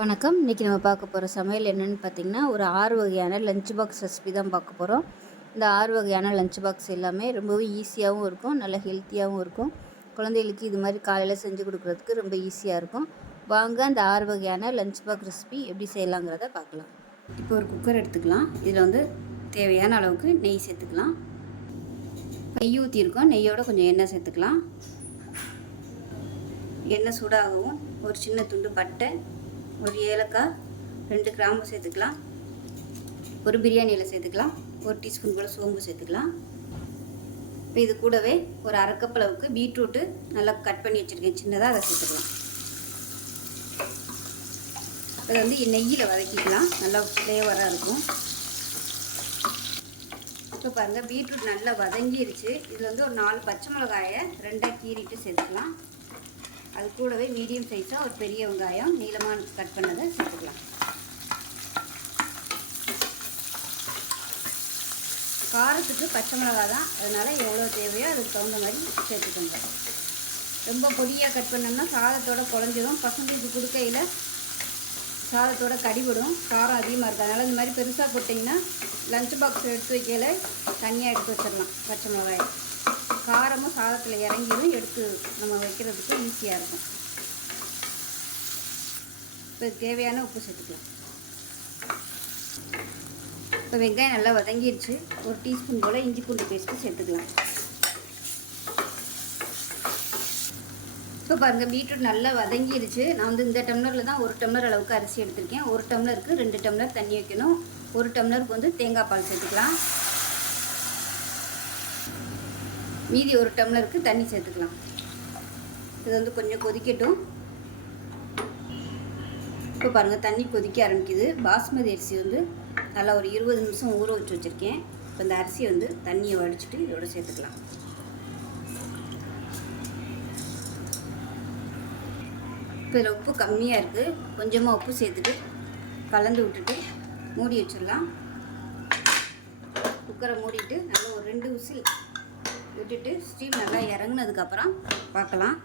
வணக்கம். இன்றைக்கி நம்ம பார்க்க போகிற சமையல் என்னென்னு பார்த்தீங்கன்னா ஒரு ஆறு வகையான லஞ்ச் பாக்ஸ் ரெசிபி தான் பார்க்க போகிறோம் இந்த ஆறு வகையான லஞ்ச் பாக்ஸ் எல்லாமே ரொம்பவே ஈஸியாகவும் இருக்கும் நல்ல ஹெல்த்தியாகவும் இருக்கும். குழந்தைகளுக்கு இது மாதிரி காலையில் செஞ்சு கொடுக்குறதுக்கு ரொம்ப ஈஸியாக இருக்கும். வாங்க அந்த ஆறு வகையான லஞ்ச் பாக்ஸ் ரெசிபி எப்படி செய்யலாங்கிறத பார்க்கலாம். இப்போ ஒரு குக்கர் எடுத்துக்கலாம். இதில் வந்து தேவையான அளவுக்கு நெய் சேர்த்துக்கலாம். நெய் ஊற்றிருக்கோம் நெய்யோட கொஞ்சம் எண்ணெய் சேர்த்துக்கலாம். எண்ணெய் சூடாகவும் ஒரு சின்ன துண்டு பட்டை ஒரு ஏலக்காய் ரெண்டு கிராம்பு சேர்த்துக்கலாம். ஒரு பிரியாணி இலை சேர்த்துக்கலாம். ஒரு டீஸ்பூன் போல் சோம்பு சேர்த்துக்கலாம். இப்போ இது கூடவே ஒரு அரை அளவுக்கு பீட்ரூட்டு நல்லா கட் பண்ணி வச்சுருக்கேன். சின்னதாக அதை சேர்த்துக்கலாம். அதை வந்து நெய்யில் வதக்கிக்கலாம். நல்லா ஃப்ளேவராக இருக்கும். இப்போ பாருங்கள் பீட்ரூட் நல்லா வதங்கிருச்சு. இதில் வந்து ஒரு நாலு பச்சை மிளகாயை ரெண்டாக கீறிட்டு சேர்த்துக்கலாம். அது கூடவே மீடியம் சைஸாக ஒரு பெரிய வெங்காயம் நீளமாக கட் பண்ணதை சேர்த்துக்கலாம். காரத்துக்கு பச்சை மிளகா தான் அதனால் எவ்வளோ தேவையோ அதுக்கு தகுந்த மாதிரி சேர்த்துக்கோங்க. ரொம்ப பொடியாக கட் பண்ணோம்னா சாதத்தோட குழஞ்சிடும் பசங்களுக்கு கொடுக்கையில் சாதத்தோட கடிபடும். காரம் அதிகமாக இருக்குது அதனால் இந்த மாதிரி பெருசாக போட்டிங்கன்னா லஞ்ச் பாக்ஸ் எடுத்து வைக்கையில் தனியாக எடுத்து வச்சிடலாம் பச்சை மிளகாயை. காரமும் சாதத்தில் இறங்கிடும் எடுத்து நம்ம வைக்கிறதுக்கு ஈஸியாக இருக்கும். இப்போ தேவையான உப்பு சேர்த்துக்கலாம். இப்போ வெங்காயம் நல்லா வதங்கிடுச்சு ஒரு டீஸ்பூன் போல் இஞ்சி பூண்டு பேஸ்ட்டு சேர்த்துக்கலாம். இப்போ பாருங்கள் பீட்ரூட் நல்லா வதங்கிடுச்சு நான் வந்து இந்த டம்ளரில் தான் ஒரு டம்ளர் அளவுக்கு அரிசி எடுத்திருக்கேன். ஒரு டம்ளருக்கு ரெண்டு டம்ளர் தண்ணி வைக்கணும். ஒரு டம்ளருக்கு வந்து தேங்காய் பால் சேர்த்துக்கலாம். மீதி ஒரு டம்ளருக்கு தண்ணி சேர்த்துக்கலாம். இது வந்து கொஞ்சம் கொதிக்கட்டும். இப்போ பாருங்கள் தண்ணி கொதிக்க ஆரம்பிக்குது. பாஸ்மதி அரிசி வந்து நல்லா ஒரு இருபது நிமிஷம் ஊற வச்சு வச்சுருக்கேன். இப்போ இந்த அரிசியை வந்து தண்ணியை வடிச்சிட்டு இதோட சேர்த்துக்கலாம். இப்போ இதில் உப்பு கம்மியாக இருக்குது கொஞ்சமாக உப்பு சேர்த்துட்டு கலந்து விட்டுட்டு மூடி வச்சிடலாம். குக்கரை மூடிட்டு நல்லா ஒரு ரெண்டு விசில் விட்டுட்டு ஸ்டீம் நல்லா இறங்குனதுக்கப்புறம் பார்க்கலாம்.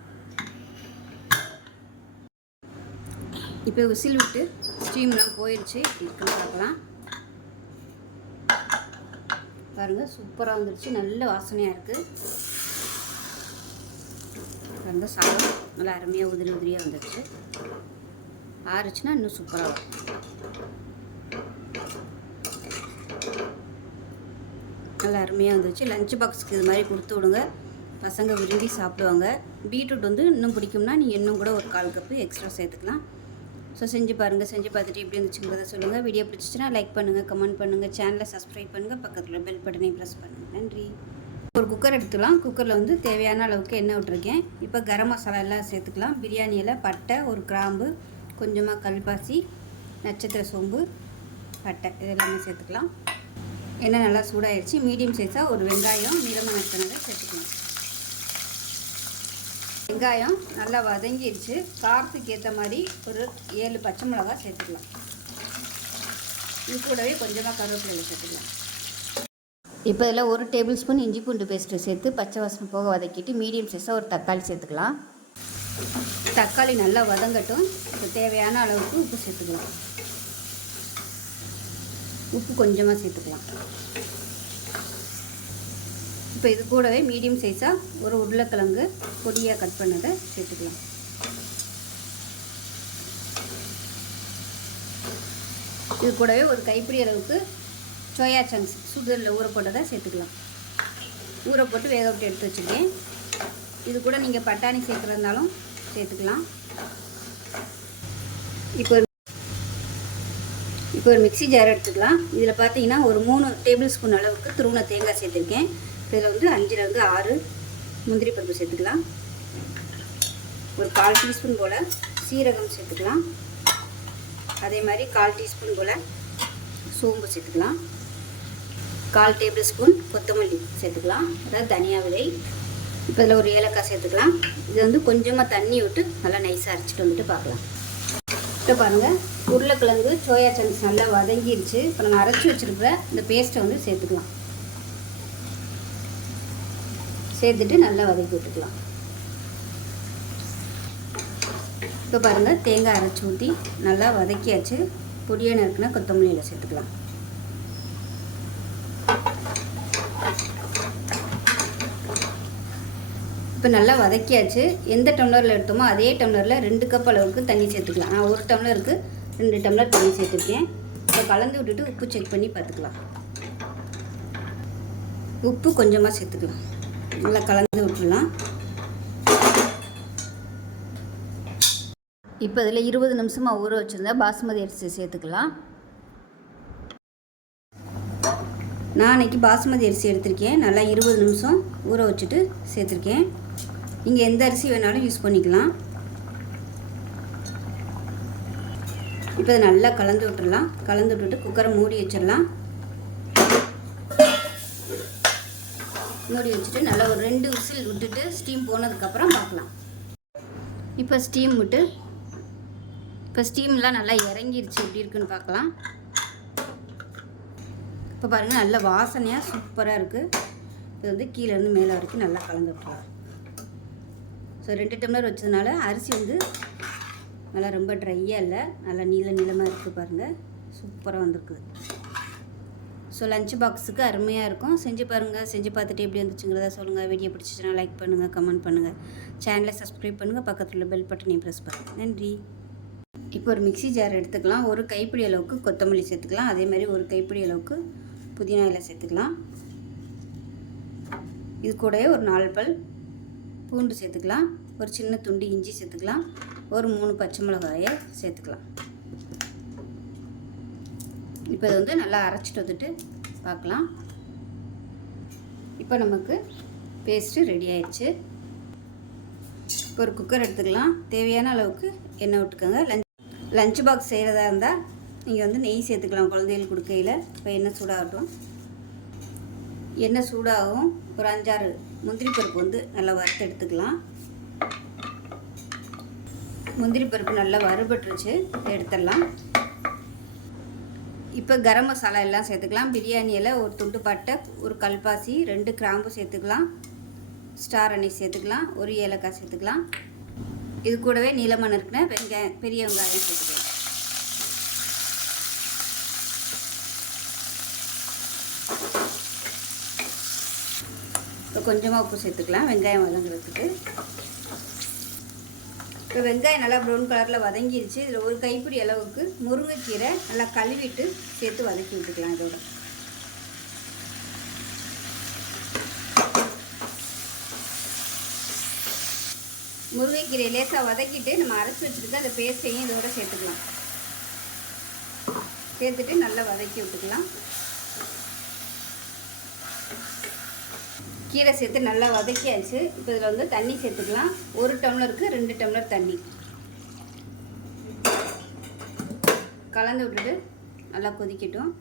இப்போ விசில் விட்டு ஸ்டீம்லாம் போயிடுச்சு. இருக்குன்னு பார்க்கலாம். பாருங்கள் சூப்பராக வந்துடுச்சு நல்ல வாசனையாக இருக்குது ரொம்ப சாதம் நல்லா அருமையாக உதிரி உதிரியாக வந்துடுச்சு ஆறுச்சுன்னா இன்னும் சூப்பராக இருக்கும் நல்லா அருமையாக வந்துச்சு லஞ்ச் பாக்ஸுக்கு இது மாதிரி கொடுத்து விடுங்க. பசங்க விரும்பி சாப்பிடுவாங்க. பீட்ரூட் வந்து இன்னும் பிடிக்கும்னா நீங்கள் இன்னும் கூட ஒரு கால் கப்பு எக்ஸ்ட்ரா சேர்த்துக்கலாம். ஸோ செஞ்சு பாருங்கள் செஞ்சு பார்த்துட்டு எப்படி இருந்துச்சுங்கிறத சொல்லுங்கள் வீடியோ பிடிச்சிச்சின்னா லைக் பண்ணுங்கள் கமெண்ட் பண்ணுங்கள் சேனலை சப்ஸ்கிரைப் பண்ணுங்கள் பக்கத்தில் பெல் பட்டனையும் ப்ரெஸ் பண்ணுங்கள் நன்றி. ஒரு குக்கர் எடுத்துக்கலாம் குக்கரில் வந்து தேவையான அளவுக்கு எண்ணெய் விட்டுருக்கேன். இப்போ கரம் மசாலா எல்லாம் சேர்த்துக்கலாம். பிரியாணியில் பட்டை ஒரு கிராம்பு கொஞ்சமாக கல்பாசி நட்சத்திர சோம்பு பட்டை இதெல்லாமே சேர்த்துக்கலாம். எண்ணெய் நல்லா சூடாயிடுச்சு மீடியம் சைஸாக ஒரு வெங்காயம் நீளமாக நச்சனதை சேர்த்துக்கலாம். வெங்காயம் நல்லா வதங்கிடுச்சு காரத்துக்கு ஏற்ற மாதிரி ஒரு ஏழு பச்சை மிளகா சேர்த்துக்கலாம். இது கூடவே கொஞ்சமாக கருவேப்பிலை சேர்த்துக்கலாம். இப்போ இதில் ஒரு டேபிள் ஸ்பூன் இஞ்சி பூண்டு பேஸ்ட்டு சேர்த்து பச்சை வாசனை போக வதக்கிட்டு மீடியம் சைஸாக ஒரு தக்காளி சேர்த்துக்கலாம். தக்காளி நல்லா வதங்கட்டும். இப்போ தேவையான அளவுக்கு உப்பு சேர்த்துக்கலாம். உப்பு கொஞ்சமாக சேர்த்துக்கலாம். இப்போ இது கூடவே மீடியம் சைஸாக ஒரு உருளைக்கிழங்கு பொடியாக கட் பண்ணதை சேர்த்துக்கலாம். இது கூடவே ஒரு கைப்பிடி அளவுக்கு சோயா சங்க்ஸ் சுடுதலில் ஊற போட்டதை சேர்த்துக்கலாம். ஊற போட்டு வேக விட்டு எடுத்து வச்சுருக்கேன் இது கூட நீங்கள் பட்டாணி சேர்க்குறதுனாலும் சேர்த்துக்கலாம். இப்போ இப்போ ஒரு மிக்சி ஜார் எடுத்துக்கலாம். இதில் பார்த்தீங்கன்னா ஒரு மூணு டேபிள் ஸ்பூன் அளவுக்கு துருவன தேங்காய் சேர்த்துருக்கேன். இதில் வந்து அஞ்சுலேருந்து ஆறு முந்திரி பருப்பு சேர்த்துக்கலாம். ஒரு கால் டீஸ்பூன் போல் சீரகம் சேர்த்துக்கலாம். அதே மாதிரி கால் டீஸ்பூன் போல் சோம்பு சேர்த்துக்கலாம். கால் டேபிள் ஸ்பூன் கொத்தமல்லி சேர்த்துக்கலாம். அதாவது தனியா விதை. இப்போ இதில் ஒரு ஏலக்காய் சேர்த்துக்கலாம். இது வந்து கொஞ்சமாக தண்ணி விட்டு நல்லா நைஸாக அரைச்சிட்டு வந்துட்டு பார்க்கலாம். இப்போ பாருங்கள் உருளைக்கிழங்கு சோயா சங்க்ஸ் நல்லா வதங்கிடுச்சு இப்போ நம்ம அரைச்சி வச்சுருக்கிற இந்த பேஸ்ட்டை வந்து சேர்த்துக்கலாம். சேர்த்துட்டு நல்லா வதக்கி விட்டுக்கலாம். இப்போ இப்போ பாருங்கள் தேங்காய் அரைச்சி ஊற்றி நல்லா வதக்கியாச்சு. பொடியான இருக்குன்னா கொத்தமல்லியில் சேர்த்துக்கலாம். இப்போ நல்லா வதக்கியாச்சு. எந்த டம்ளரில் எடுத்தோமோ அதே டம்ளரில் ரெண்டு கப் அளவுக்கு தண்ணி சேர்த்துக்கலாம். நான் ஒரு டம்ளருக்கு ரெண்டு டம்ளர் தண்ணி சேர்த்துருக்கேன். இப்போ கலந்து விட்டுட்டு உப்பு செக் பண்ணி பார்த்துக்கலாம். உப்பு கொஞ்சமாக சேர்த்துக்கலாம். நல்லா கலந்து விட்டுடலாம். இப்போ இதில் இருபது நிமிஷமாக ஊற வச்சுருந்தா பாஸ்மதி அரிசி சேர்த்துக்கலாம். நான் அன்றைக்கி பாஸ்மதி அரிசி எடுத்திருக்கேன். நல்லா இருபது நிமிஷம் ஊற வச்சுட்டு சேர்த்துருக்கேன். நீங்கள் எந்த அரிசி வேணாலும் யூஸ் பண்ணிக்கலாம். இப்போ இதை நல்லா கலந்து விட்டுடலாம் கலந்து விட்டுட்டு குக்கரை மூடி வச்சிடலாம். மூடி வச்சுட்டு நல்லா ஒரு ரெண்டு விசில் விட்டுட்டு ஸ்டீம் போனதுக்கப்புறம் பார்க்கலாம். இப்போ ஸ்டீம் விட்டு இப்போ ஸ்டீம்லாம் நல்லா இறங்கிருச்சு. எப்படி இருக்குன்னு பார்க்கலாம். இப்போ பாருங்கள் நல்ல வாசனையாக சூப்பராக இருக்குது இது வந்து கீழேருந்து மேலே வரைக்கும் நல்லா கலந்து விட்டுலாம் ஸோ ரெண்டு டம்ளர் வச்சதுனால அரிசி வந்து நல்லா ரொம்ப ட்ரையாக இல்லை. நல்லா நீள நீளமாக இருக்குது பாருங்கள் சூப்பராக வந்திருக்குது. ஸோ லஞ்ச் பாக்ஸுக்கு அருமையாக இருக்கும். செஞ்சு பாருங்கள் செஞ்சு பார்த்துட்டு எப்படி வந்துச்சுங்கிறத சொல்லுங்கள் வீடியோ பிடிச்சிச்சுன்னா லைக் பண்ணுங்கள் கமெண்ட் பண்ணுங்கள் சேனலை சப்ஸ்கிரைப் பண்ணுங்கள் பக்கத்தில் உள்ள பெல் பட்டனையும் ப்ரெஸ் பண்ணுங்கள் நன்றி. இப்போ ஒரு மிக்ஸி ஜார் எடுத்துக்கலாம். ஒரு கைப்பிடி அளவுக்கு கொத்தமல்லி சேர்த்துக்கலாம். அதே மாதிரி ஒரு கைப்பிடி அளவுக்கு புதினா இலை சேர்த்துக்கலாம். இது கூடவே ஒரு நாலு பல் பூண்டு சேர்த்துக்கலாம். ஒரு சின்ன துண்டு இஞ்சி சேர்த்துக்கலாம். ஒரு மூணு பச்சை மிளகாயை சேர்த்துக்கலாம். இப்போ இதை வந்து நல்லா அரைச்சிட்டு வந்துட்டு பார்க்கலாம். இப்போ நமக்கு பேஸ்ட்டு ரெடி ஆயிடுச்சு. இப்போ ஒரு குக்கர் எடுத்துக்கலாம். தேவையான அளவுக்கு எண்ணெய் விட்டுக்கோங்க. லஞ்ச் லஞ்ச் பாக்ஸ் செய்கிறதா இருந்தால் நீங்கள் வந்து நெய் சேர்த்துக்கலாம். குழந்தைகளுக்கு கொடுக்கையில். இப்போ எண்ணெய் சூடாகட்டும். எண்ணெய் சூடாகும் ஒரு அஞ்சாறு முந்திரி பருப்பு வந்து நல்லா வறுத்து எடுத்துக்கலாம். முந்திரி பருப்பு நல்லா வறுபட்டுருச்சு எடுத்துடலாம். இப்போ கரம் மசாலா எல்லாம் சேர்த்துக்கலாம். பிரியாணியில் ஒரு துண்டு பட்டை ஒரு கல்பாசி ரெண்டு கிராம்பு சேர்த்துக்கலாம். ஸ்டார் அணி சேர்த்துக்கலாம். ஒரு ஏலக்காய் சேர்த்துக்கலாம். இது கூடவே நீளமாக இருக்குன்னா வெங்காயம் பெரிய வெங்காயம் சேர்த்துக்கலாம் இப்போ கொஞ்சமாக உப்பு சேர்த்துக்கலாம். வெங்காயம் வதங்குறதுக்கு. இப்போ வெங்காயம் நல்லா ப்ரௌன் கலரில் வதங்கிடுச்சு இதில் ஒரு கைப்பிடி அளவுக்கு முருங்கைக்கீரை நல்லா கழுவிட்டு சேர்த்து வதக்கி விட்டுக்கலாம் இதோட. முருங்கைக்கீரை லேசாக வதக்கிட்டு நம்ம அரைச்சி வச்சுருக்க அந்த பேஸ்ட்டையும் இதோட சேர்த்துக்கலாம். சேர்த்துட்டு நல்லா வதக்கி விட்டுக்கலாம். கீரை சேர்த்து நல்லா வதக்கியாச்சு. இப்போ இதில் வந்து தண்ணி சேர்த்துக்கலாம். ஒரு டம்ளருக்கு ரெண்டு டம்ளர் தண்ணி. கலந்து விட்டுட்டு நல்லா கொதிக்கட்டும்.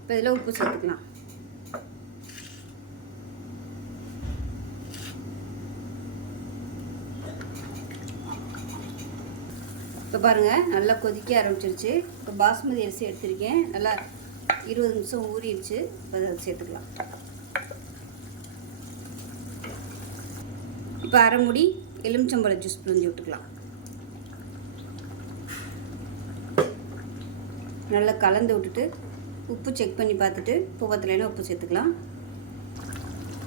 இப்போ இதில் உப்பு சேர்த்துக்கலாம். இப்போ பாருங்கள் நல்லா கொதிக்க ஆரம்பிச்சிருச்சு. இப்போ பாஸ்மதி அரிசி எடுத்திருக்கேன். நல்லா இருபது நிமிஷம் ஊறிடுச்சு. இப்போ அதை சேர்த்துக்கலாம். இப்போ அரை முடி எலுமிச்சம்பழ ஜூஸ் புரிஞ்சு விட்டுக்கலாம். நல்லா கலந்து விட்டுட்டு உப்பு செக் பண்ணி பார்த்துட்டு உப்பு உப்பு சேர்த்துக்கலாம்.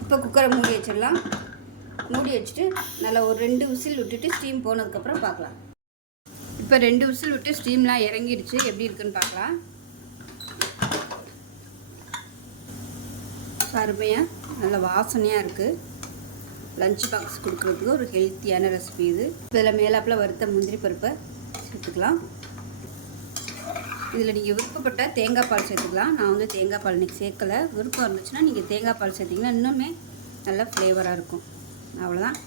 இப்போ குக்கரை மூடி வச்சிடலாம். மூடி வச்சுட்டு நல்லா ஒரு ரெண்டு விசில் விட்டுட்டு ஸ்டீம் போனதுக்கப்புறம் பார்க்கலாம். இப்போ ரெண்டு விசில் விட்டு ஸ்டீம்லாம் இறங்கிடுச்சு. எப்படி இருக்குன்னு பார்க்கலாம். அருமையாக நல்ல வாசனையாக இருக்குது லஞ்ச் பாக்ஸ் கொடுக்குறதுக்கு ஒரு ஹெல்த்தியான ரெசிபி இது. இதில் மேலாப்பில் வறுத்த முந்திரி பருப்பை சேர்த்துக்கலாம். இதில் நீங்கள் விருப்பப்பட்ட தேங்காய் பால் சேர்த்துக்கலாம். நான் வந்து தேங்காய் பால் இன்றைக்கி சேர்க்கலை. விருப்பம் இருந்துச்சுன்னா நீங்கள் தேங்காய் பால் சேர்த்திங்கன்னா இன்னுமே நல்லா ஃப்ளேவராக இருக்கும். அவ்வளோதான்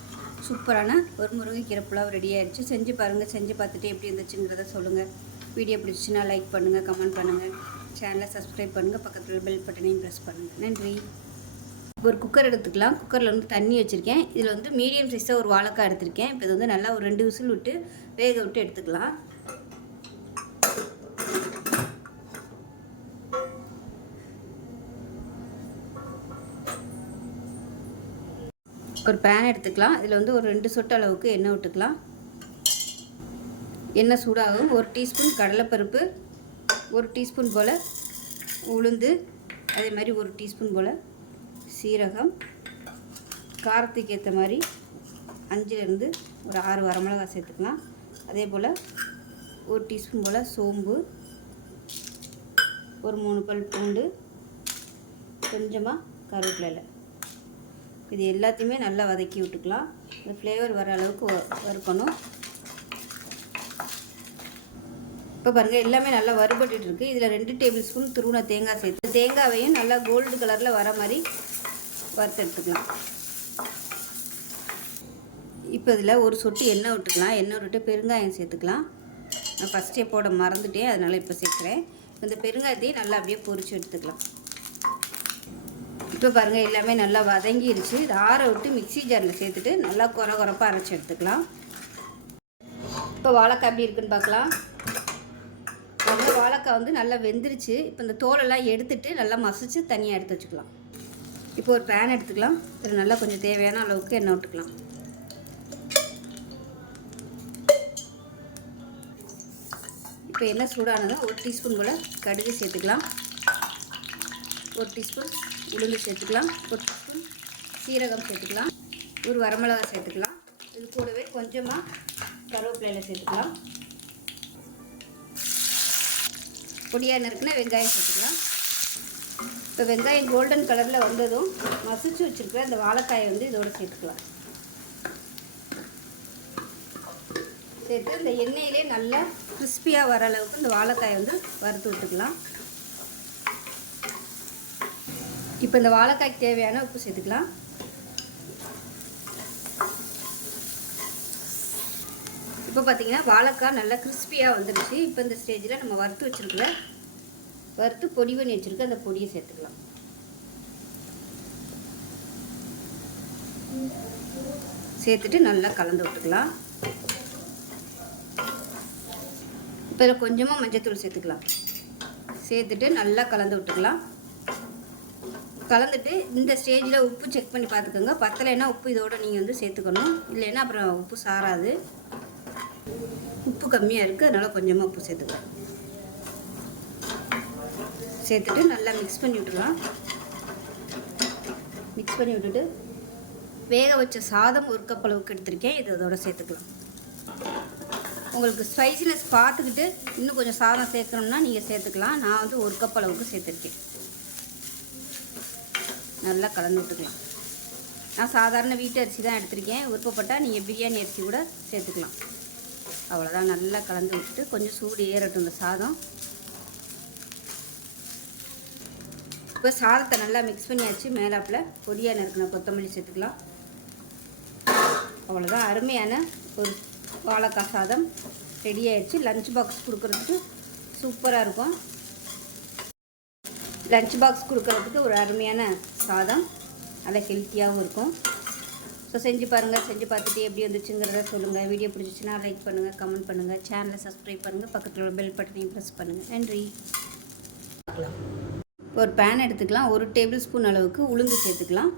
சூப்பரான ஒரு முருங்கைக்கீரை புலாவ் ரெடி ஆயிடுச்சு. செஞ்சு பாருங்கள் செஞ்சு பார்த்துட்டு எப்படி இருந்துச்சுங்கிறத சொல்லுங்கள் வீடியோ பிடிச்சின்னா லைக் பண்ணுங்கள் கமெண்ட் பண்ணுங்கள் சேனலை சப்ஸ்கிரைப் பண்ணுங்கள் பக்கத்தில் பெல் பட்டனையும் ப்ரெஸ் பண்ணுங்கள் நன்றி. ஒரு குக்கர் எடுத்துக்கலாம். குக்கரில் வந்து தண்ணி வச்சுருக்கேன். இதில் வந்து மீடியம் சைஸாக ஒரு வாழைக்காய் எடுத்திருக்கேன். இப்போ இது வந்து நல்லா ஒரு ரெண்டு விசில் விட்டு வேக விட்டு எடுத்துக்கலாம். ஒரு பேன் எடுத்துக்கலாம். இதில் வந்து ஒரு ரெண்டு சொட்டு அளவுக்கு எண்ணெய் விட்டுக்கலாம். எண்ணெய் சூடாகும் ஒரு டீஸ்பூன் கடலைப்பருப்பு ஒரு டீஸ்பூன் போல் உளுந்து அதே மாதிரி ஒரு டீஸ்பூன் போல் சீரகம் காரத்துக்கு ஏற்ற மாதிரி அஞ்சுலேருந்து ஒரு ஆறு வரமிளகாய் சேர்த்துக்கலாம். அதே போல் ஒரு டீஸ்பூன் போல் சோம்பு ஒரு மூணு பல் பூண்டு கொஞ்சமாக கருவேப்பிலை. இது எல்லாத்தையுமே நல்லா வதக்கி விட்டுக்கலாம். இந்த ஃப்ளேவர் வர அளவுக்கு வ- வறுக்கணும். இப்போ பாருங்கள் எல்லாமே நல்லா வறுபட்டு இருக்குது இதில் ரெண்டு டேபிள் ஸ்பூன் துருவன தேங்காய் சேர்த்து தேங்காவையும் நல்லா கோல்டு கலரில் வர மாதிரி வறுத்து எடுத்துக்கலாம். இப்போ இதில் ஒரு சொட்டு எண்ணெய் விட்டுக்கலாம். எண்ணெய் விட்டுட்டு பெருங்காயம் சேர்த்துக்கலாம். நான் ஃபஸ்ட்டே போட மறந்துட்டேன். அதனால் இப்போ சேர்க்குறேன். இந்த பெருங்காயத்தையும் நல்லா அப்படியே பொரிச்சு எடுத்துக்கலாம். இப்போ பாருங்கள் எல்லாமே நல்லா வதங்கிருச்சு. இதை ஆற விட்டு மிக்ஸி ஜாரில் சேர்த்துட்டு நல்லா குறை குறைப்பாக அரைச்சி எடுத்துக்கலாம். இப்போ வாழைக்காய் எப்படி இருக்குன்னு பார்க்கலாம். நல்லா வாழைக்காய் வந்து நல்லா வெந்துருச்சு. இப்போ இந்த தோலெல்லாம் எடுத்துட்டு நல்லா மசிச்சு தனியாக எடுத்து வச்சுக்கலாம். இப்போ ஒரு பேன் எடுத்துக்கலாம். இதில் நல்லா கொஞ்சம் தேவையான அளவுக்கு எண்ணெய் விட்டுக்கலாம். இப்போ எண்ணெய் சூடானதும் ஒரு டீஸ்பூன் போல் கடுகு சேர்த்துக்கலாம். ஒரு டீஸ்பூன் உளுந்து சேர்த்துக்கலாம். ஒரு டீஸ்பூன் சீரகம் சேர்த்துக்கலாம். ஒரு வரமிளகா சேர்த்துக்கலாம். இது கூடவே கொஞ்சமாக கருவேப்பிலையில் சேர்த்துக்கலாம். பொடியாக நறுக்குனா வெங்காயம் சேர்த்துக்கலாம். இப்போ வெங்காயம் கோல்டன் கலரில் வந்ததும் மசிச்சு வச்சுருக்கிற அந்த வாழைக்காயை வந்து இதோட சேர்த்துக்கலாம். சேர்த்து இந்த எண்ணெயிலே நல்லா கிறிஸ்பியாக வர அளவுக்கு இந்த வாழைக்காயை வந்து வறுத்து விட்டுக்கலாம். இப்போ இந்த வாழைக்காய்க்கு தேவையான உப்பு சேர்த்துக்கலாம். இப்போ பார்த்தீங்கன்னா வாழைக்காய் நல்லா கிறிஸ்பியாக வந்துடுச்சு இப்போ இந்த ஸ்டேஜில் நம்ம வறுத்து வச்சுருக்கல வறுத்து பொடி பண்ணி வச்சுருக்க அந்த பொடியை சேர்த்துக்கலாம். சேர்த்துட்டு நல்லா கலந்து விட்டுக்கலாம். இப்போ இதில் கொஞ்சமாக மஞ்சத்தூள் சேர்த்துக்கலாம். சேர்த்துட்டு நல்லா கலந்து விட்டுக்கலாம். கலந்துட்டு இந்த ஸ்டேஜில் உப்பு செக் பண்ணி பார்த்துக்கோங்க. பத்தலைன்னா உப்பு இதோடு நீங்கள் வந்து சேர்த்துக்கணும். இல்லைன்னா அப்புறம் உப்பு சாராது. உப்பு கம்மியாக இருக்குது அதனால் கொஞ்சமாக உப்பு சேர்த்துக்கலாம். சேர்த்துட்டு நல்லா மிக்ஸ் பண்ணி விட்டுக்கலாம் மிக்ஸ் பண்ணி விட்டுட்டு வேக வச்ச சாதம் ஒரு கப் அளவுக்கு எடுத்திருக்கேன். இது அதோட சேர்த்துக்கலாம். உங்களுக்கு ஸ்பைசினஸ் பார்த்துக்கிட்டு இன்னும் கொஞ்சம் சாதம் சேர்க்கணும்னா நீங்கள் சேர்த்துக்கலாம். நான் வந்து ஒரு கப் அளவுக்கு சேர்த்துருக்கேன். நல்லா கலந்து விட்டுக்கலாம். நான் சாதாரண வீட்டு அரிசி தான் எடுத்திருக்கேன். விருப்பப்பட்டால் நீங்கள் பிரியாணி அரிசி கூட சேர்த்துக்கலாம். அவ்வளோதான் நல்லா கலந்து விட்டுட்டு கொஞ்சம் சூடு ஏறட்டும் இந்த சாதம். இப்போ சாதத்தை நல்லா மிக்ஸ் பண்ணியாச்சு. மேலாப்பில் பொடியாக நறுக்கின கொத்தமல்லி சேர்த்துக்கலாம். அவ்வளோதான் அருமையான ஒரு வாழைக்காய் சாதம் ரெடி ஆயிடுச்சு. லஞ்ச் பாக்ஸ் கொடுக்குறதுக்கு சூப்பராக இருக்கும். லஞ்ச் பாக்ஸ் கொடுக்குறதுக்கு ஒரு அருமையான சாதம். நல்லா ஹெல்த்தியாகவும் இருக்கும். ஸோ செஞ்சு பாருங்கள் செஞ்சு பார்த்துட்டு எப்படி வந்துச்சுங்கிறத சொல்லுங்கள் வீடியோ பிடிச்சிச்சின்னா லைக் பண்ணுங்கள் கமெண்ட் பண்ணுங்கள் சேனலை சப்ஸ்கிரைப் பண்ணுங்கள் பக்கத்தில் உள்ள பெல் பட்டனையும் ப்ரெஸ் பண்ணுங்கள் நன்றி. பார்க்கலாம் ஒரு பேன் எடுத்துக்கலாம். ஒரு டேபிள் ஸ்பூன் அளவுக்கு உளுந்து சேர்த்துக்கலாம்.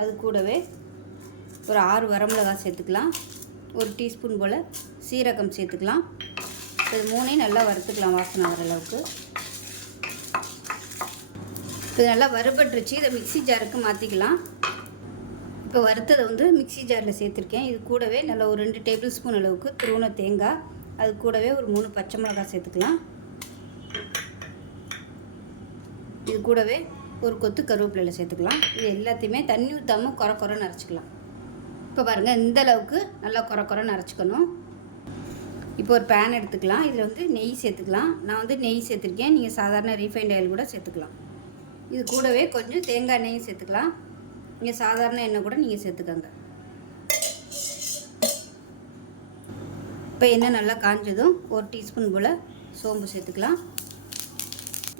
அது கூடவே ஒரு ஆறு வரமிளகாய் சேர்த்துக்கலாம். ஒரு டீஸ்பூன் போல் சீரகம் சேர்த்துக்கலாம். இது மூணையும் நல்லா வறுத்துக்கலாம் வாசனை வர அளவுக்கு. இது நல்லா வறுபட்டுருச்சு. இதை மிக்ஸி ஜாருக்கு மாற்றிக்கலாம் இப்போ வறுத்ததை வந்து மிக்ஸி ஜாரில் சேர்த்துருக்கேன். இது கூடவே நல்லா ஒரு ரெண்டு டேபிள் ஸ்பூன் அளவுக்கு துருவன தேங்காய். அது கூடவே ஒரு மூணு பச்சை மிளகாய் சேர்த்துக்கலாம். இது கூடவே ஒரு கொத்து கருவேப்பிலையில் சேர்த்துக்கலாம். இது எல்லாத்தையுமே தண்ணி ஊற்றாமல் குறை குறைன்னு அரைச்சிக்கலாம். இப்போ பாருங்கள் இந்த அளவுக்கு நல்லா குறை குறைன்னு அரைச்சிக்கணும். இப்போ ஒரு பேன் எடுத்துக்கலாம். இதில் வந்து நெய் சேர்த்துக்கலாம். நான் வந்து நெய் சேர்த்துருக்கேன். நீங்கள் சாதாரண ரீஃபைண்ட் ஆயில் கூட சேர்த்துக்கலாம். இது கூடவே கொஞ்சம் தேங்காய் எண்ணெயும் சேர்த்துக்கலாம். நீங்கள் சாதாரண எண்ணெய் கூட நீங்கள் சேர்த்துக்கோங்க. இப்போ எண்ணெய் நல்லா காஞ்சதும் ஒரு டீஸ்பூன் போல் சோம்பு சேர்த்துக்கலாம்.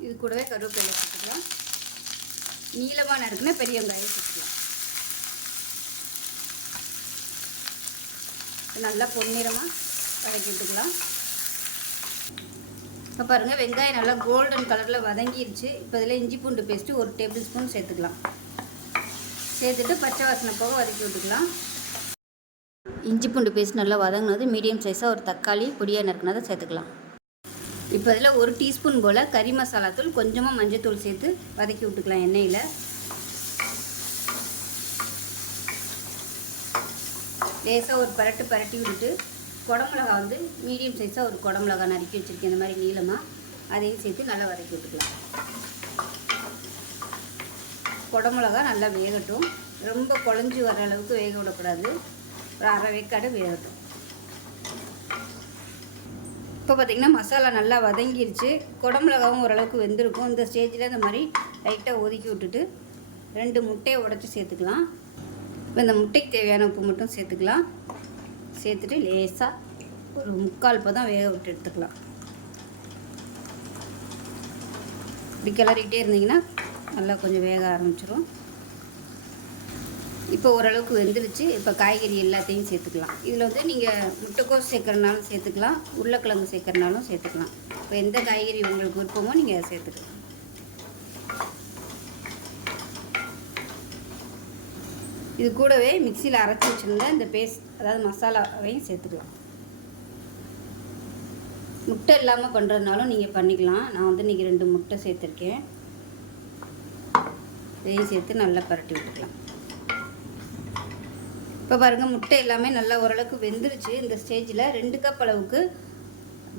இது கூடவே கருவேப்பிலை நீளமாக நறுக்குனா பெரிய வெங்காயம் சேர்த்துக்கலாம். நல்லா பொன்னிறமாக வதக்கி விட்டுக்கலாம். இப்போ பாருங்கள் வெங்காயம் நல்லா கோல்டன் கலரில் வதங்கிடுச்சு இப்போ இதில் இஞ்சி பூண்டு பேஸ்ட்டு ஒரு டேபிள் ஸ்பூன் சேர்த்துக்கலாம். சேர்த்துட்டு பச்சை வாசனை போக வதக்கி விட்டுக்கலாம். இஞ்சி பூண்டு பேஸ்ட் நல்லா வதங்கினது மீடியம் சைஸாக ஒரு தக்காளி பொடியாக நறுக்கினதை சேர்த்துக்கலாம். இப்போ இதில் ஒரு டீஸ்பூன் போல் கறி மசாலா தூள் கொஞ்சமாக மஞ்சத்தூள் சேர்த்து வதக்கி விட்டுக்கலாம் எண்ணெயில். லேசாக ஒரு பரட்டு பரட்டி விட்டுட்டு குடமிளகா வந்து மீடியம் சைஸாக ஒரு குடமிளகா நறுக்கி வச்சுருக்கேன். இந்த மாதிரி நீளமாக அதையும் சேர்த்து நல்லா வதக்கி விட்டுக்கலாம். குடமிளகா நல்லா வேகட்டும். ரொம்ப குழஞ்சி வர அளவுக்கு வேக விடக்கூடாது. ஒரு அரை வேக்காடு வேகட்டும். இப்போ பார்த்திங்கன்னா மசாலா நல்லா வதங்கிருச்சு. குடமிளகாவும் ஓரளவுக்கு வெந்திருக்கும். இந்த ஸ்டேஜில் இந்த மாதிரி லைட்டாக ஒதுக்கி விட்டுட்டு ரெண்டு முட்டையை உடச்சி சேர்த்துக்கலாம். இப்போ இந்த முட்டைக்கு தேவையான உப்பு மட்டும் சேர்த்துக்கலாம். சேர்த்துட்டு லேசாக ஒரு முக்கால் பதம் வேக விட்டு எடுத்துக்கலாம். இப்படி கிளறிக்கிட்டே இருந்தீங்கன்னா நல்லா கொஞ்சம் வேக ஆரம்பிச்சிடும் இப்போ ஓரளவுக்கு வெந்துருச்சு. இப்போ காய்கறி எல்லாத்தையும் சேர்த்துக்கலாம். இதில் வந்து நீங்கள் முட்டைக்கோஸ் சேர்க்குறனாலும் சேர்த்துக்கலாம். உருளைக்கிழங்கு சேர்க்குறனாலும் சேர்த்துக்கலாம். இப்போ எந்த காய்கறி உங்களுக்கு விருப்பமோ நீங்கள் சேர்த்துக்கலாம். இது கூடவே மிக்சியில் அரைச்சி வச்சுருந்த இந்த பேஸ்ட் அதாவது மசாலாவையும் சேர்த்துக்கலாம். முட்டை இல்லாமல் பண்ணுறதுனாலும் நீங்கள் பண்ணிக்கலாம். நான் வந்து இன்றைக்கி ரெண்டு முட்டை சேர்த்துருக்கேன். இதையும் சேர்த்து நல்லா பரட்டி விட்டுக்கலாம். இப்போ பாருங்கள் முட்டை எல்லாமே நல்லா ஓரளவுக்கு வெந்துருச்சு. இந்த ஸ்டேஜில் ரெண்டு கப் அளவுக்கு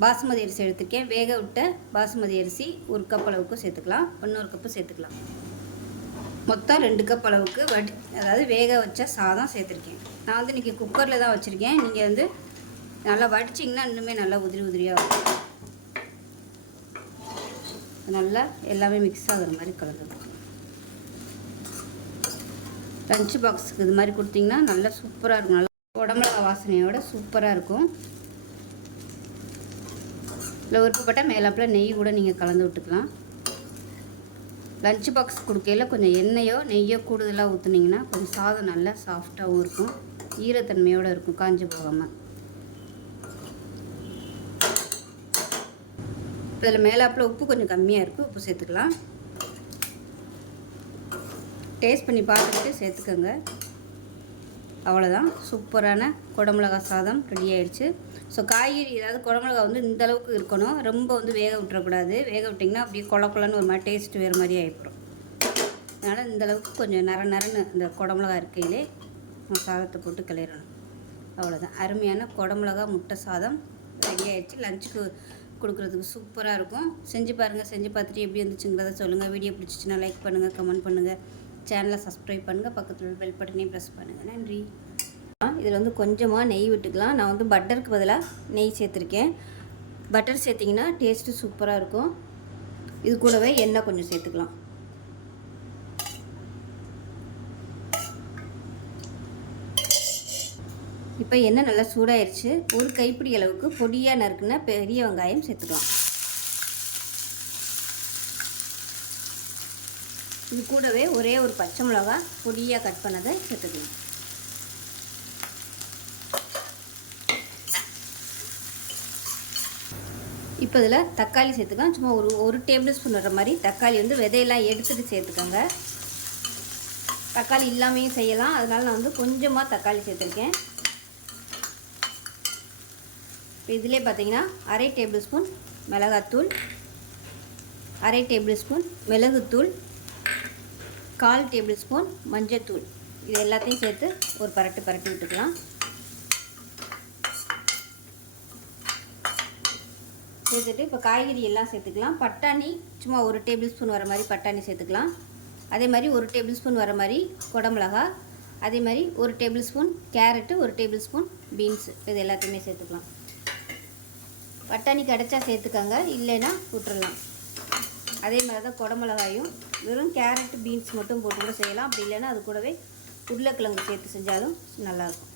பாசுமதி அரிசி எடுத்துருக்கேன். வேக விட்ட பாசுமதி அரிசி ஒரு கப் அளவுக்கு சேர்த்துக்கலாம். இன்னொரு கப்பு சேர்த்துக்கலாம். மொத்தம் ரெண்டு கப் அளவுக்கு வடி அதாவது வேக வச்ச சாதம் சேர்த்துருக்கேன். நான் வந்து இன்றைக்கி குக்கரில் தான் வச்சுருக்கேன். நீங்கள் வந்து நல்லா வடிச்சிங்கன்னா இன்னுமே நல்லா உதிரி உதிரியாக இருக்கும் நல்லா எல்லாமே மிக்ஸ் ஆகிற மாதிரி கலந்துடும் லஞ்ச் பாக்ஸுக்கு இது மாதிரி கொடுத்தீங்கன்னா நல்லா சூப்பராக இருக்கும். நல்லா உடம்புல வாசனையோட சூப்பராக இருக்கும். இல்லை விருப்பப்பட்ட மேலாப்பில் நெய் கூட நீங்கள் கலந்து விட்டுக்கலாம். லஞ்ச் பாக்ஸ் கொடுக்கையில் கொஞ்சம் எண்ணெயோ நெய்யோ கூடுதலாக ஊற்றுனீங்கன்னா கொஞ்சம் சாதம் நல்லா சாஃப்டாகவும் இருக்கும். ஈரத்தன்மையோடு இருக்கும் காஞ்சி போகாமல் இதில் மேலாப்பில் உப்பு கொஞ்சம் கம்மியாக இருக்குது உப்பு சேர்த்துக்கலாம். டேஸ்ட் பண்ணி பார்த்துட்டு சேர்த்துக்கோங்க. அவ்வளோதான் சூப்பரான குடமிளகா சாதம் ரெடி ஆயிடுச்சு. ஸோ காய்கறி ஏதாவது குடமிளகா வந்து இந்த அளவுக்கு இருக்கணும். ரொம்ப வந்து வேக விட்டுறக்கூடாது. வேக விட்டிங்கன்னா அப்படியே கொல கொலன்னு ஒரு மாதிரி டேஸ்ட் வேறு மாதிரி ஆகிப்படும் அதனால் இந்த அளவுக்கு கொஞ்சம் நர நரன்னு இந்த குடமிளகா இருக்கையிலே சாதத்தை போட்டு கிளறணும் அவ்வளோதான் அருமையான குடமிளகா முட்டை சாதம் ரெடி ஆயிடுச்சு. லஞ்சுக்கு கொடுக்குறதுக்கு சூப்பராக இருக்கும். செஞ்சு பாருங்கள் செஞ்சு பார்த்துட்டு எப்படி இருந்துச்சுங்கிறத சொல்லுங்கள் வீடியோ பிடிச்சிச்சின்னா லைக் பண்ணுங்கள் கமெண்ட் பண்ணுங்கள் சேனலை சப்ஸ்கிரைப் பண்ணுங்கள் பக்கத்தில் பெல் பட்டனையும் ப்ரெஸ் பண்ணுங்கள் நன்றி. இதில் வந்து கொஞ்சமாக நெய் விட்டுக்கலாம். நான் வந்து பட்டருக்கு பதிலாக நெய் சேர்த்துருக்கேன். பட்டர் சேர்த்திங்கன்னா டேஸ்ட்டு சூப்பராக இருக்கும். இது கூடவே எண்ணெய் கொஞ்சம் சேர்த்துக்கலாம். இப்போ எண்ணெய் நல்லா சூடாயிருச்சு. ஒரு கைப்பிடி அளவுக்கு பொடியாக நறுக்குன்னா பெரிய வெங்காயம் சேர்த்துக்கலாம். இது கூடவே ஒரே ஒரு பச்சை மிளகா பொடியாக கட் பண்ணதை சேர்த்துக்கலாம் இப்போ இதில் தக்காளி சேர்த்துக்கலாம். சும்மா ஒரு ஒரு டேபிள் ஸ்பூன் வர மாதிரி தக்காளி வந்து விதையெல்லாம் எடுத்துகிட்டு சேர்த்துக்கோங்க. தக்காளி இல்லாமையும் செய்யலாம். அதனால் நான் வந்து கொஞ்சமாக தக்காளி சேர்த்துருக்கேன். இப்போ இதிலே பார்த்தீங்கன்னா அரை டேபிள் ஸ்பூன் மிளகாத்தூள் அரை டேபிள் ஸ்பூன் மிளகுத்தூள் கால் டேபிள் ஸ்பூன் மஞ்சத்தூள். இது எல்லாத்தையும் சேர்த்து ஒரு பரட்டு பரட்டி விட்டுக்கலாம். சேர்த்துட்டு இப்போ காய்கறி எல்லாம் சேர்த்துக்கலாம். பட்டாணி சும்மா ஒரு டேபிள் ஸ்பூன் வர மாதிரி பட்டாணி சேர்த்துக்கலாம். அதே மாதிரி ஒரு டேபிள் ஸ்பூன் வர மாதிரி குடமிளகா. அதே மாதிரி ஒரு டேபிள் ஸ்பூன் கேரட்டு ஒரு டேபிள் ஸ்பூன் பீன்ஸு. இது எல்லாத்தையுமே சேர்த்துக்கலாம். பட்டாணி கிடச்சா சேர்த்துக்கோங்க. இல்லைன்னா விட்டுறலாம். அதே மாதிரி தான் குடமிளகாயும் வெறும் கேரட் பீன்ஸ் மட்டும் போட்டு கூட செய்யலாம். அப்படி இல்லைன்னா அது கூடவே உருளைக்கிழங்கு சேர்த்து செஞ்சாலும் நல்லாயிருக்கும்.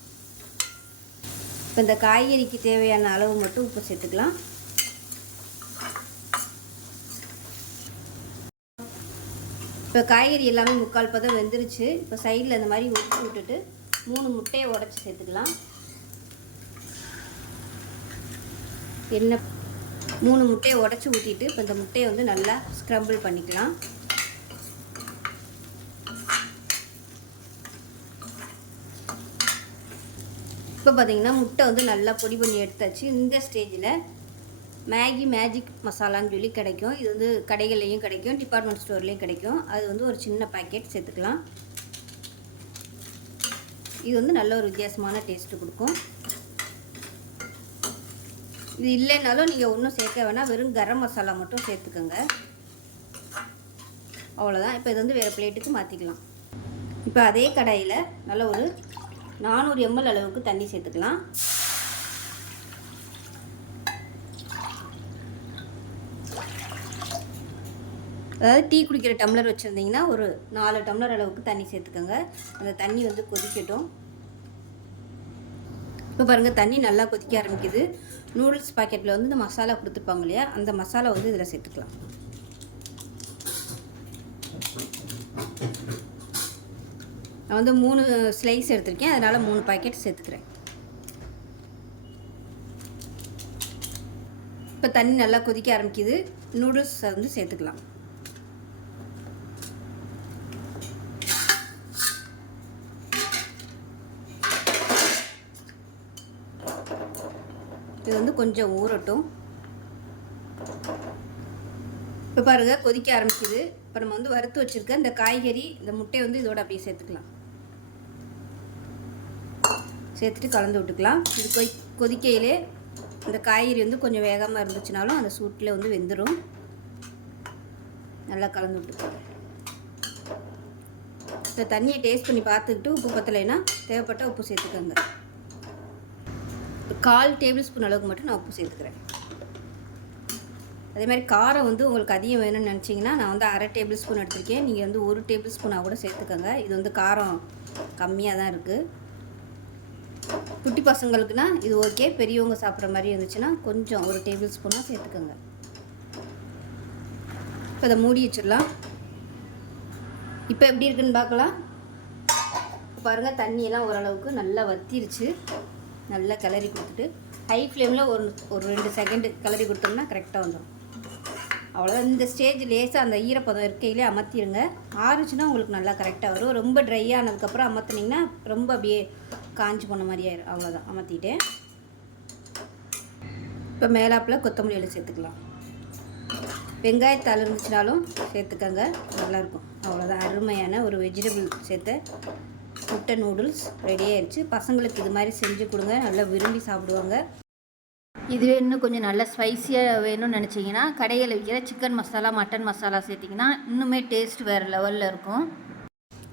இப்போ இந்த காய்கறிக்கு தேவையான அளவு மட்டும் உப்பு சேர்த்துக்கலாம். இப்போ காய்கறி எல்லாமே முக்கால் பதம் வெந்துருச்சு. இப்போ சைடில் இந்த மாதிரி உப்பு விட்டுட்டு மூணு முட்டையை உடச்சி சேர்த்துக்கலாம். என்ன? மூணு முட்டையை உடச்சி ஊற்றிட்டு இப்போ இந்த முட்டையை வந்து நல்லா ஸ்க்ரம்பிள் பண்ணிக்கலாம். இப்போ பார்த்தீங்கன்னா முட்டை வந்து நல்லா பொடி பண்ணி எடுத்தாச்சு. இந்த ஸ்டேஜில் மேகி மேஜிக் மசாலான்னு சொல்லி கிடைக்கும். இது வந்து கடைகள்லேயும் கிடைக்கும் டிபார்ட்மெண்ட் ஸ்டோர்லேயும் கிடைக்கும். அது வந்து ஒரு சின்ன பாக்கெட் சேர்த்துக்கலாம். இது வந்து நல்ல ஒரு வித்தியாசமான டேஸ்ட்டு கொடுக்கும். இது இல்லைனாலும் நீங்கள் ஒன்றும் சேர்க்க வேணாம். வெறும் கரம் மசாலா மட்டும் சேர்த்துக்கோங்க. அவ்வளோதான் இப்போ இது வந்து வேறு பிளேட்டுக்கு மாற்றிக்கலாம் இப்போ அதே கடாயில் நல்ல ஒரு நானூறு எம்எல் அளவுக்கு தண்ணி சேர்த்துக்கலாம். அதாவது டீ குடிக்கிற டம்ளர் வச்சுருந்தீங்கன்னா ஒரு நாலு டம்ளர் அளவுக்கு தண்ணி சேர்த்துக்கோங்க. அந்த தண்ணி வந்து கொதிக்கட்டும். இப்போ பாருங்கள் தண்ணி நல்லா கொதிக்க ஆரம்பிக்குது. நூடுல்ஸ் பாக்கெட்டில் வந்து இந்த மசாலா கொடுத்துருப்பாங்க இல்லையா அந்த மசாலா வந்து இதில் சேர்த்துக்கலாம். நான் வந்து மூணு ஸ்லைஸ் எடுத்திருக்கேன். அதனால் மூணு பாக்கெட் சேர்த்துக்கிறேன். இப்போ தண்ணி நல்லா கொதிக்க ஆரம்பிக்குது. நூடுல்ஸ் வந்து சேர்த்துக்கலாம். இது வந்து கொஞ்சம் ஊறட்டும். இப்போ பாருங்கள் கொதிக்க ஆரம்பிக்குது. இப்போ நம்ம வந்து வறுத்து வச்சுருக்க இந்த காய்கறி இந்த முட்டையை வந்து இதோட அப்படியே சேர்த்துக்கலாம். சேர்த்துட்டு கலந்து விட்டுக்கலாம். இது கொய் கொதிக்கையிலே இந்த காய்கறி வந்து கொஞ்சம் வேகமாக இருந்துச்சுனாலும் அந்த சூட்டில் வந்து வெந்துடும் நல்லா கலந்து விட்டுக்கலாம். இந்த தண்ணியை டேஸ்ட் பண்ணி பார்த்துக்கிட்டு உப்பு பத்தலைன்னா தேவைப்பட்ட உப்பு சேர்த்துக்கோங்க. கால் டேபிள் ஸ்பூன் அளவுக்கு மட்டும் நான் உப்பு சேர்த்துக்கிறேன். அதே மாதிரி காரம் வந்து உங்களுக்கு அதிகம் வேணும்னு நினச்சிங்கன்னா நான் வந்து அரை டேபிள் ஸ்பூன் எடுத்திருக்கேன். நீங்கள் வந்து ஒரு டேபிள் ஸ்பூனாக கூட சேர்த்துக்கோங்க. இது வந்து காரம் கம்மியாக தான் இருக்குது குட்டி பசங்களுக்குனா இது ஓகே பெரியவங்க சாப்பிட்ற மாதிரி இருந்துச்சுன்னா கொஞ்சம் ஒரு டேபிள் ஸ்பூனாக சேர்த்துக்கோங்க. இப்போ அதை மூடி வச்சிடலாம். இப்போ எப்படி இருக்குன்னு பார்க்கலாம். பாருங்கள் தண்ணியெல்லாம் ஓரளவுக்கு நல்லா வத்திருச்சு. நல்லா கிளறி கொடுத்துட்டு ஹை ஃப்ளேமில் ஒரு ஒரு ரெண்டு செகண்டு கிளறி கொடுத்தோம்னா கரெக்டாக வந்துடும் அவ்வளோதான் இந்த ஸ்டேஜ் லேசாக அந்த ஈரப்பதம் இருக்கையிலே அமர்த்திடுங்க ஆறுச்சுன்னா உங்களுக்கு நல்லா கரெக்டாக வரும். ரொம்ப ட்ரை ஆனதுக்கப்புறம் அமர்த்தினீங்கன்னா ரொம்ப அப்படியே காஞ்சி போன மாதிரி ஆயிரும் அவ்வளோதான் அமர்த்திட்டேன் இப்போ மேலாப்பில் கொத்தமல்லி இலை சேர்த்துக்கலாம். வெங்காயத்தாள் இருந்துச்சுனாலும் சேர்த்துக்கங்க. நல்லாயிருக்கும். அவ்வளோதான் அருமையான ஒரு வெஜிடபிள் சேர்த்த முட்டை நூடுல்ஸ் ரெடி ஆயிடுச்சு பசங்களுக்கு இது மாதிரி செஞ்சு கொடுங்க. நல்லா விரும்பி சாப்பிடுவாங்க. இதுவே இன்னும் கொஞ்சம் நல்லா ஸ்பைஸியாக வேணும்னு நினச்சிங்கன்னா கடையில் விற்கிற சிக்கன் மசாலா மட்டன் மசாலா சேர்த்திங்கன்னா இன்னுமே டேஸ்ட் வேறு லெவலில் இருக்கும்.